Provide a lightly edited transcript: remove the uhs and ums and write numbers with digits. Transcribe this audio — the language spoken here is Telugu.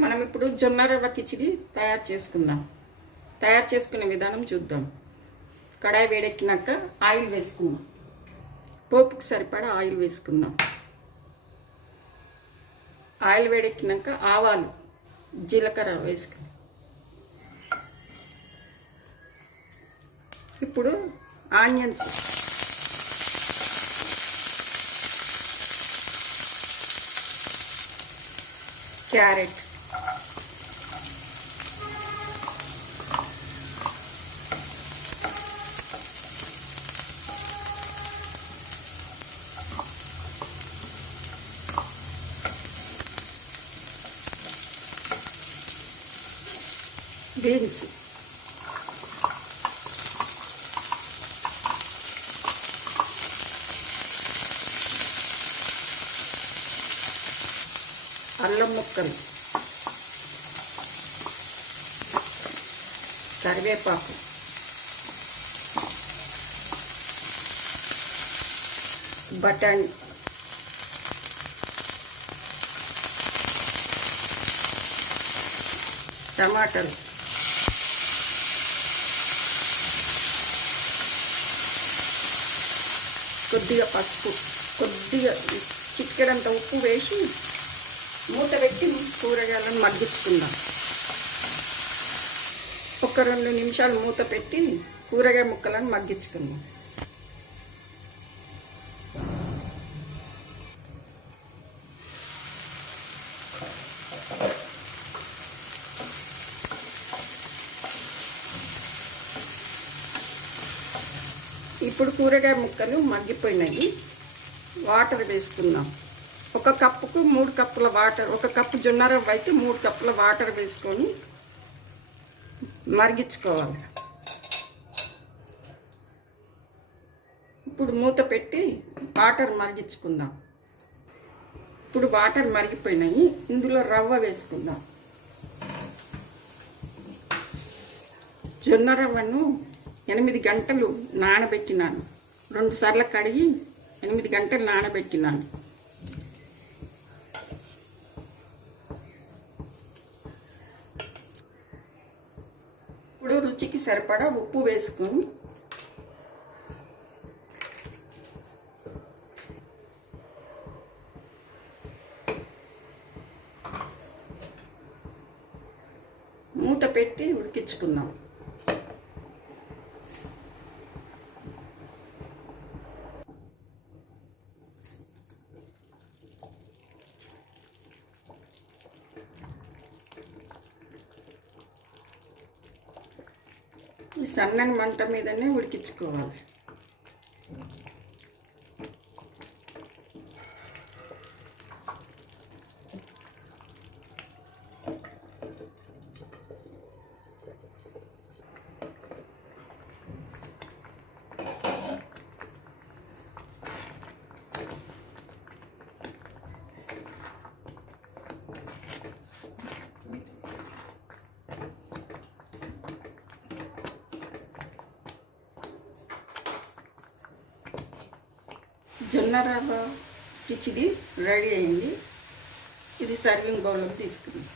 మనం ఇప్పుడు జొన్న రవ్వ కిచిడి తయారు చేసుకుందాం. తయారు చేసుకునే విధానం చూద్దాం. కడాయి వేడెక్కినాక ఆయిల్ వేసుకుందాం. పోపుకి సరిపడా ఆయిల్ వేసుకుందాం. ఆయిల్ వేడెక్కినాక ఆవాలు, జీలకర్ర వేసుకుందాం. ఇప్పుడు ఆనియన్స్, క్యారెట్, బీన్స్, అల్లం ముక్కలు, కరివేపాకు, బఠానీ, టమాటాలు, కొద్దిగా పసుపు, కొద్దిగా చిటికెడంత ఉప్పు వేసి మూత పెట్టి కూరగాయలను మగ్గించుకుందాం. ఒక 2 నిమిషాలు మూత పెట్టి కూరగాయ ముక్కలను మగ్గించుకుందాం. ఇప్పుడు కూరగాయ ముక్కలు మగ్గిపోయినాయి. వాటర్ వేసుకుందాం. ఒక కప్పుకు 3 కప్పుల వాటర్, ఒక కప్పు జొన్న రవ్వ అయితే 3 కప్పుల వాటర్ వేసుకొని మరిగించుకోవాలి. ఇప్పుడు మూత పెట్టి వాటర్ మరిగించుకుందాం. ఇప్పుడు వాటర్ మరిగిపోయినాయి. ఇందులో రవ్వ వేసుకుందాం. జొన్న రవ్వను 8 గంటలు నానబెట్టినాను. 2 సార్లు కడిగి 8 గంటలు నానబెట్టినాను. ఇప్పుడు రుచికి సరిపడా ఉప్పు వేసుకొని మూత పెట్టి ఉడికించుకుందాం. ఈ సన్నని మంట మీదనే ఉడికించుకోవాలి. జొన్న రవ్వ కిచిడి రెడీ అయింది. ఇది సర్వింగ్ బౌల్లోకి తీసుకుందాం.